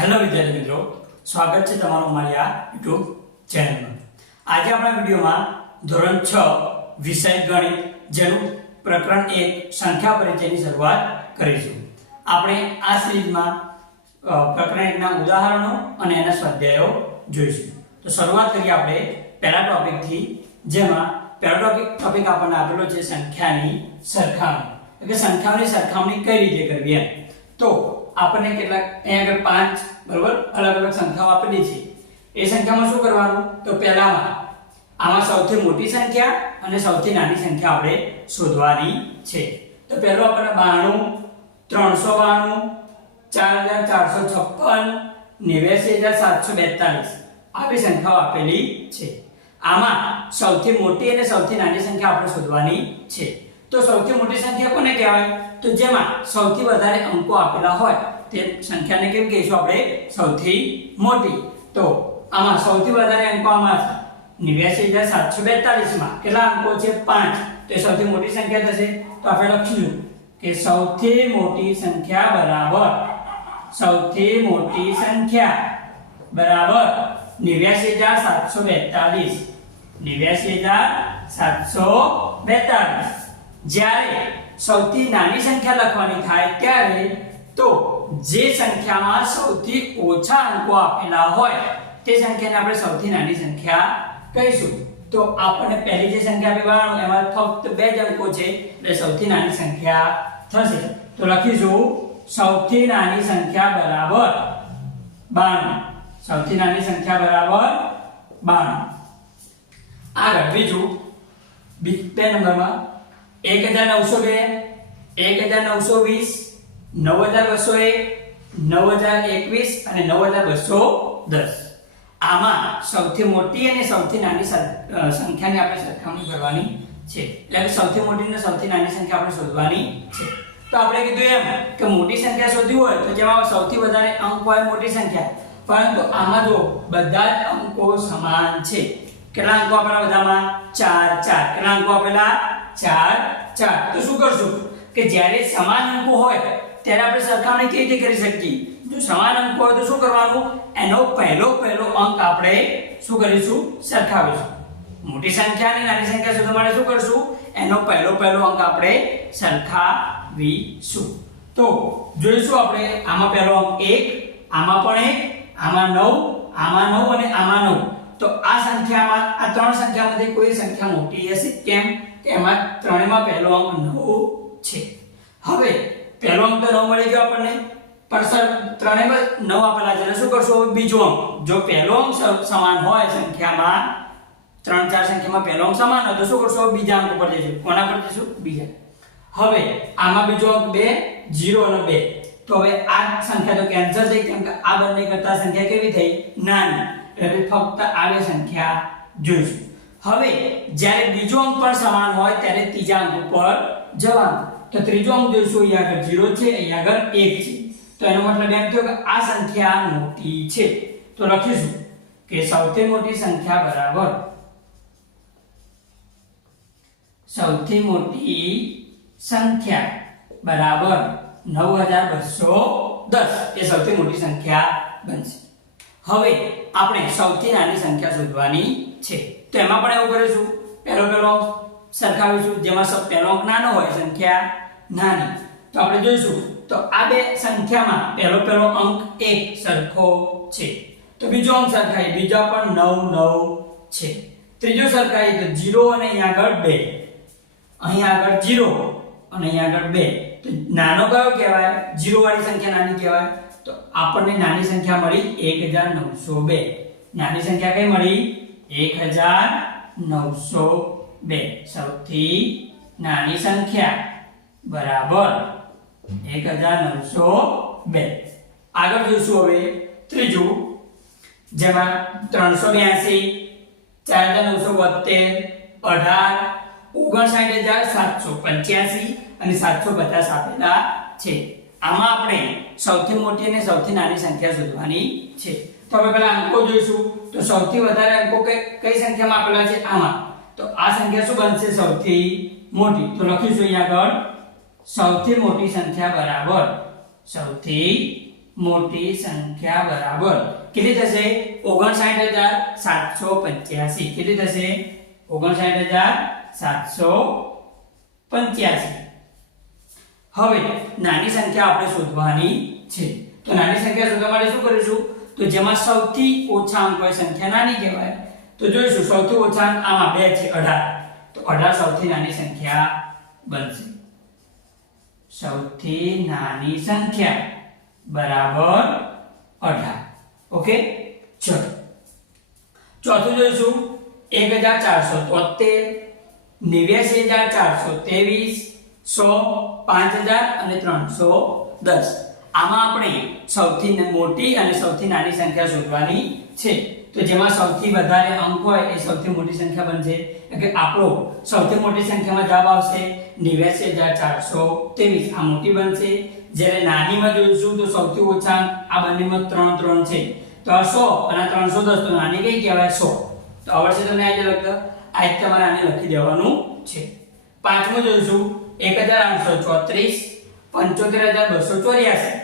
Hello વિદ્યાર્થી મિત્રો, સ્વાગત છે તમારું મારી આ યુટ્યુબ ચેનલમાં. આજે આપણા વિડીયોમાં ધોરણ છ, વિષય ગણિત, જેનું પ્રકરણ એક, સંખ્યા પરિચયની શરૂઆત કરીશું. આપણે આ સિરીઝમાં પ્રકરણ એકના ઉદાહરણો અને એના સ્વાધ્યાયો જોઈશું. તો શરૂઆત કરીએ આપણે પહેલા ટોપિકથી, જેમાં પહેલો ટોપિક આપણને આપેલો છે સંખ્યાની સરખામણી. એટલે સંખ્યાઓની સરખામણી કઈ રીતે કરવી એમ. તો આપણને કેટલાક, અહીંયા આગળ પાંચ, બરોબર? અલગ અલગ સંખ્યાઓ આપેલી છે. એ સંખ્યામાં શું કરવાનું? તો પહેલામાં, આમાં સૌથી મોટી સંખ્યા અને સૌથી નાની સંખ્યા આપણે શોધવાની છે. તો પહેલો આપણને બાણું, ત્રણસો બાણું, ચાર હજાર ચારસો છપ્પન, નેવ્યાસી હજાર સાતસો બેતાલીસ. આવી સંખ્યાઓ આપેલી છે. આમાં સૌથી મોટી અને સૌથી નાની સંખ્યા આપણે શોધવાની છે. તો સૌથી મોટી સંખ્યા કોને કહેવાય? તો જેમાં સૌથી વધારે અંકો આપેલા હોય, તે સંખ્યાને કેમ કહીશું આપણે? સૌથી મોટી. તો આમાં સૌથી વધારે અંકો આમાં નેવ્યાસી હજાર સાતસો બેતાલીસમાં કેટલા અંકો છે? પાંચ. તો એ સૌથી મોટી સંખ્યા થશે. તો આપણે લખીશું કે સૌથી મોટી સંખ્યા બરાબર, સૌથી મોટી સંખ્યા બરાબર નેવ્યાસી હજાર સાતસો બેતાલીસ. નેવ્યાસી હજાર સાતસો બેતાલીસ. જ્યારે સૌથી નાની સંખ્યા લખવાની થાય ત્યારે તો જે સંખ્યામાં સૌથી ઓછા અંકો આપેલા હોય તે સંખ્યાને આપણે સૌથી નાની સંખ્યા કહીશું. તો આપણને પહેલી જે સંખ્યા આપી એમાં ફક્ત બે જ અંકો છે, એટલે સૌથી નાની સંખ્યા થશે. તો લખીશું, સૌથી નાની સંખ્યા બરાબર બાણું. સૌથી નાની સંખ્યા બરાબર બાણું. આગળ બીજું બે નંબરમાં એક હજાર નવસો બે એક હજાર નવસો વીસ નવ હજાર બસો એક નવ હજાર એકવીસ અને નવ હજાર બસો દસ આમાં સૌથી મોટી અને સૌથી નાની સંખ્યાની આપણે સરખામણી કરવાની છે એટલે કે સૌથી મોટી અને સૌથી નાની સંખ્યા આપણે શોધવાની છે તો આપણે કીધું એમ કે મોટી સંખ્યા શોધવી હોય તો જેમાં સૌથી વધારે અંક હોય મોટી સંખ્યા પરંતુ આમાં જો બધા જ અંકો સમાન છે કેટલા અંકો આપેલા બધામાં ચાર ચાર કેટલા અંકો આપેલા ચાર ચાર. તો શું કરશું? કે જ્યારે સમાન અંકો હોય, ત્યારે આપણે સરખામણી કેવી રીતે કરી શકીએ? જો સમાન અંકો હોય તો શું કરવાનું? એનો પહેલો પહેલો અંક આપણે શું કરીશું? સરખાવીશું. મોટી સંખ્યા અને નાની સંખ્યા શોધવા માટે શું કરશું? એનો પહેલો પહેલો અંક આપણે સરખાવીશું. તો જોઈશું આપણે આમાં પહેલો અંક એક, આમાં પણ એક, આમાં નવ આમાં નવ અને આમાં નવ. તો આ સંખ્યામાં, આ ત્રણ સંખ્યામાંથી કોઈ સંખ્યા મોટી હશે? કેમ? એમાં ત્રણેયમાં પહેલો અંક નવ છે. હવે પહેલો અંક તો નવ મળી ગયો આપણને. પણ સર, ત્રણેયમાં નવ આપેલા છે. શું કરશું? બીજો અંક. જો પહેલો અંક સમાન હોય સંખ્યામાં, ત્રણ, ચાર સંખ્યામાં પહેલો અંક સમાન હોય, તો શું કરશું? બીજા અંક ઉપર જઈશું. કોના પર જઈશું? બીજા. હવે આમાં બીજો અંક બે, જીરો અને બે. તો હવે આ સંખ્યા તો કેન્સલ થઈ કેમ કે આ બંને કરતા સંખ્યા કેવી થઈ? નાની. એટલે ફક્ત આ બે સંખ્યા જોઈશું. હવે જ્યારે બીજો અંક પણ સમાન હોય ત્યારે ત્રીજા અંક ઉપર જવાનું. તો ત્રીજો અંક જોઈશું, અહીંયા આગળ ઝીરો છે, અહીંયા આગળ એક છે. તો એનો મતલબ એમ થયો કે આ સંખ્યા મોટી છે. તો લખીશું કે સૌથી મોટી સંખ્યા બરાબર. સૌથી મોટી સંખ્યા બરાબર નવ હજાર બસો દસ. એ સૌથી મોટી સંખ્યા બનશે. હવે આપણે સૌથી નાની સંખ્યા શોધવાની છે. તો એમાં પણ એવું કરીશું, પહેલો પહેલો સરખાવીશું, જેમાં પહેલો અંક નાનો હોય, સંખ્યા નાની. તો આપણે જોઈશું, તો આ બે સંખ્યામાં પહેલો પહેલો અંક એક સરખો છે. તો બીજો અંક સરખાય બીજા પણ નવ નવ છે. ત્રીજો સરખાય તો જીરો અને અહીંયા આગળ બે. અહીંયા આગળ જીરો અને અહીંયા આગળ બે. તો નાનો કયો કહેવાય? જીરો વાળી સંખ્યા નાની કહેવાય. તો આપણને નાની સંખ્યા મળી 1902 નાની સંખ્યા કઈ મળી? 1902 સૌથી નાની સંખ્યા. બરાબર. 1902 આગળ જોઈશું હવે ત્રીજું. જેમાં 382 ચાર હજાર નવસો બોતેર અઢાર, ઓગણસાઠ હજાર સાતસો પંચ્યાસી અને સાતસો પચાસ આપેલા છે. આમાં આપણે સૌથી મોટી અને સૌથી નાની સંખ્યા શોધવાની છે. તો અમે પહેલા અંકો જોઈશું, તો સૌથી વધારે અંકો કઈ સંખ્યામાં આપેલા છે? આમાં. તો આ સંખ્યા શું બનશે? સૌથી મોટી. તો લખીશું અહીંયા આગળ. સૌથી મોટી સંખ્યા બરાબર. સૌથી મોટી સંખ્યા બરાબર. કેટલી થશે? ઓગણસાઠ હજાર સાતસો પંચ્યાસી. કેટલી થશે? ઓગણસાઠ હજાર સાતસો પંચ્યાસી. હવે નાની સંખ્યા આપણે શોધવાની છે. તો નાની સંખ્યા શોધવા માટે શું કરીશું? તો જેમાં સૌથી ઓછા અંક હોય સંખ્યા નાની કહેવાય. તો જોઈશું, સૌથી ઓછા અંક આમાં બે છે, અઢાર. તો અઢાર સૌથી નાની સંખ્યા બનશે. સૌથી નાની સંખ્યા બરાબર અઢાર. ઓકે? ચલો. ચોથું જોઈશું. એક હજાર ચારસો તોતેર, નેવ્યાસી હજાર ચારસો ત્રેવીસ, સો પાંચ હજાર અને ત્રણસો દસ. આમાં આપણે સૌથી મોટી અને સૌથી નાની સંખ્યા શોધવાની છે. તો જેમાં સૌથી વધારે અંક હોય એ સૌથી મોટી સંખ્યા બનશે. એટલે આપણો સૌથી મોટી સંખ્યામાં જવાબ આવશે નેવ્યાસી હજાર ચારસો ત્રેવીસ. આ મોટી બનશે. જ્યારે નાનીમાં જોઈશું તો સૌથી ઓછા આ બંનેમાં ત્રણ ત્રણ છે. તો આ સો અને ત્રણસો દસ, તો નાની કઈ કહેવાય? સો. તો આવડશે તમને આજે લખતા આ તમારે આને લખી દેવાનું છે. પાંચમું જોઈશું. એક હજાર આઠસો ચોત્રીસ. પંચોતેર હજાર બસો ચોર્યાસી,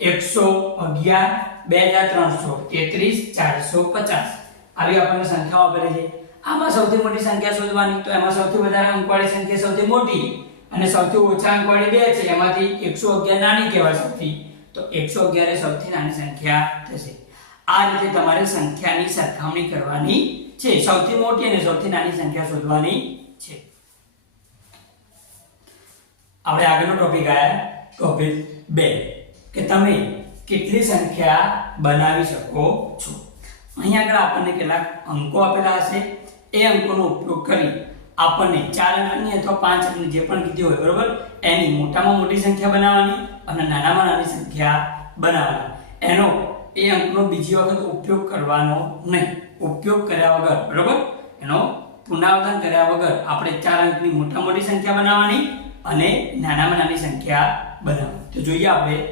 એકસો અગિયાર, બે હજાર ત્રણસો તેત્રીસ ચારસો પચાસ. આવી આપણને સંખ્યાઓ આપેલી છે. આમાં સૌથી મોટી સંખ્યા શોધવાની, તો એમાં સૌથી વધારે અંકવાળી સંખ્યા સૌથી મોટી અને સૌથી ઓછા અંકવાળી બે છે. એમાંથી એકસો અગિયાર નાની કહેવાય સૌથી. તો એકસો અગિયાર સૌથી નાની સંખ્યા થશે. આ રીતે તમારે સંખ્યાની સરખામણી કરવાની છે. સૌથી મોટી અને સૌથી નાની સંખ્યા શોધવાની છે આપણે આગળનો ટોપિક આયા ટોપિક બે, કે તમે કેટલી સંખ્યા બનાવી શકો છો. અહીં આગળ આપણને કેટલાક અંકો આપેલા હશે. એ અંકોનો ઉપયોગ કરી આપણને ચાર અંકની અથવા પાંચ અંકની જે પણ કીધી હોય, બરોબર? એની મોટામાં મોટી સંખ્યા બનાવવાની અને નાનામાં નાની સંખ્યા બનાવવાની. એનો એ અંકનો બીજી વખત ઉપયોગ કરવાનો નહીં. ઉપયોગ કર્યા વગર, બરોબર? એનો પુનરાવર્તન કર્યા વગર આપણે ચાર અંકની મોટા મોટી સંખ્યા બનાવવાની અને નાનામાં નાની સંખ્યા બનાવો. તો જોઈએ આપણે,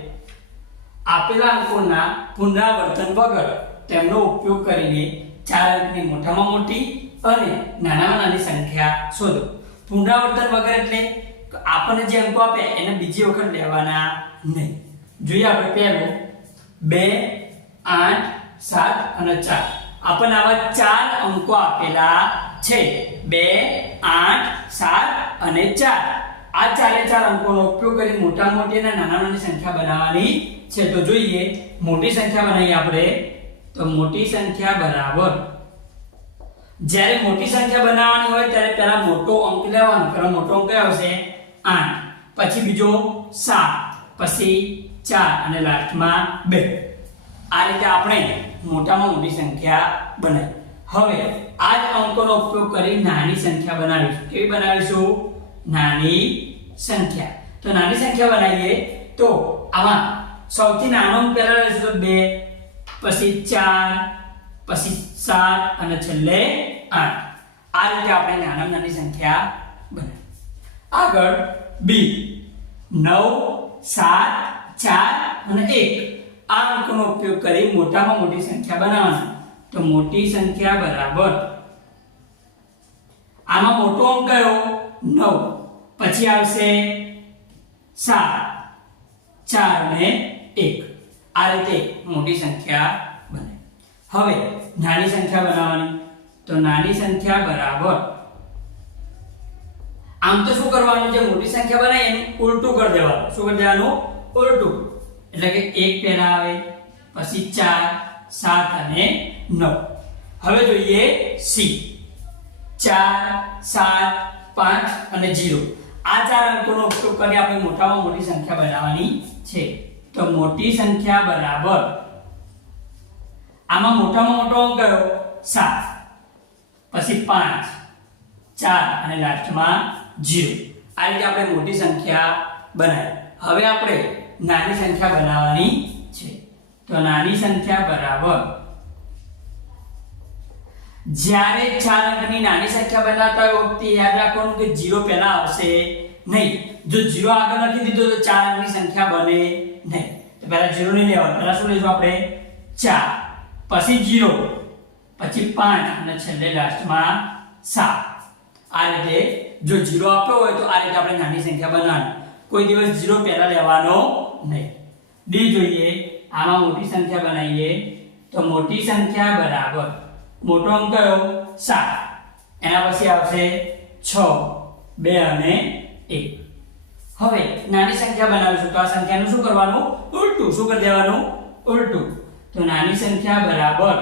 આપેલા અંકોના પુનરાવર્તન વગર તેમનો ઉપયોગ કરીને ચાર અંકની મોટામાં મોટી અને નાનામાં નાની સંખ્યા શોધો. પુનરાવર્તન વગર એટલે આપણને જે અંકો આપે એને બીજી વખત લેવાના નહીં. જોઈએ આપણે પહેલું, બે, આઠ, સાત અને ચાર. આપણને આવા ચાર અંકો આપેલા છે. બે, આઠ, સાત અને ચાર. આ ચારે ચાર અંકોનો ઉપયોગ કરી મોટા મોટી અને નાના નાની સંખ્યા બનાવવાની છે. તો જોઈએ, મોટી સંખ્યા બનાવીએ આપણે. તો મોટી સંખ્યા બરાબર. જ્યારે મોટી સંખ્યા બનાવવાની હોય, ત્યારે પહેલા મોટો અંક લેવાનો. પહેલો મોટો અંક કયો આવશે? આઠ. પછી બીજો સાત. પછી ચાર અને લાસ્ટમાં બે. આ રીતે આપણે મોટામાં મોટી સંખ્યા બનાવી. હવે આ જ અંકોનો ઉપયોગ કરી નાની સંખ્યા બનાવીશું. કેવી બનાવીશું? નાની સંખ્યા. તો નાની સંખ્યા બનાવીએ. તો આમાં સૌથી નાનો પહેલા રહેશે તો બે, પછી ચાર, પછી સાત અને છેલ્લે આઠ. આ રીતે આપણે નાનામાં નાની સંખ્યા બનાવી આગળ બી નવ, સાત, ચાર અને એક. આ અંકોનો ઉપયોગ કરી મોટામાં મોટી સંખ્યા બનાવવાની. તો મોટી સંખ્યા બરાબર. આમાં મોટો અંક કયો? નવ. પછી આવશે સાત, ચાર ને એક. આ રીતે મોટી સંખ્યા બને. હવે નાની સંખ્યા બનાવવાની. તો નાની સંખ્યા બરાબર આમ તો શું કરવાનું? છે મોટી સંખ્યા બનાવી એનું ઉલટું કરી દેવાનું. શું કરી દેવાનું? ઉલટું. એટલે કે એક પહેલા આવે, પછી ચાર, સાત અને નવ. હવે જોઈએ સી. ચાર, સાત, પાંચ અને જીરો. આ ચાર અંકોનો ઉપયોગ કરી આપણે મોટામાં મોટી સંખ્યા બનાવવાની છે. તો મોટી સંખ્યા બરાબર આમાં મોટામાં મોટો અંક કયો? સાત. પછી પાંચ, ચાર અને લાસ્ટમાં જીરો. આ રીતે આપણે મોટી સંખ્યા બનાવી. હવે આપણે નાની સંખ્યા બનાવવાની છે. તો નાની સંખ્યા બરાબર જ્યારે ચાર અંકની નાની સંખ્યા બનાવતા હોય વખતે યાદ રાખવાનું કે જીરો પહેલા આવશે નહીં. જો જીરો આગળ નથી દીધો, તો ચાર અંકની સંખ્યા બને નહીં. તો પહેલા જીરો નહીં લેવાનું. પહેલા શું લઈશું આપણે? ચાર. પછી જીરો. પછી પાંચ. અને છેલ્લે લાસ્ટમાં સાત. આ રીતે જો જીરો આપ્યો હોય, તો આ રીતે આપણે નાની સંખ્યા બનાવવાની. કોઈ દિવસ જીરો પહેલા લેવાનો નહીં. ડી જોઈએ. આમાં મોટી સંખ્યા બનાવીએ તો મોટી સંખ્યા બરાબર મોટો અંક કયો? સાત. એના પછી આવશે છ, બે અને એક. હવે નાની સંખ્યા બનાવીશું. તો આ સંખ્યાનું શું કરવાનું? ઉલટું. શું કરી દેવાનું? ઉલટું. તો નાની સંખ્યા બરાબર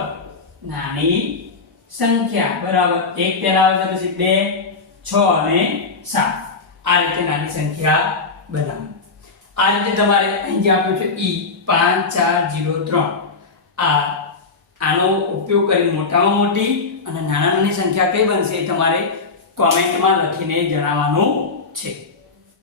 નાની સંખ્યા. બરાબર. એક પહેલા આવશે પછી બે, છ અને સાત. આ રીતે નાની સંખ્યા બનાવો આ રીતે તમારે અહીં જે આપ્યું છે, ઈ પાંચ, ચાર, જીરો, ત્રણ. આ આનો ઉપયોગ કરી મોટામાં મોટી અને નાના નાની સંખ્યા કઈ બનશે તમારે કોમેન્ટમાં લખીને જણાવવાનું છે.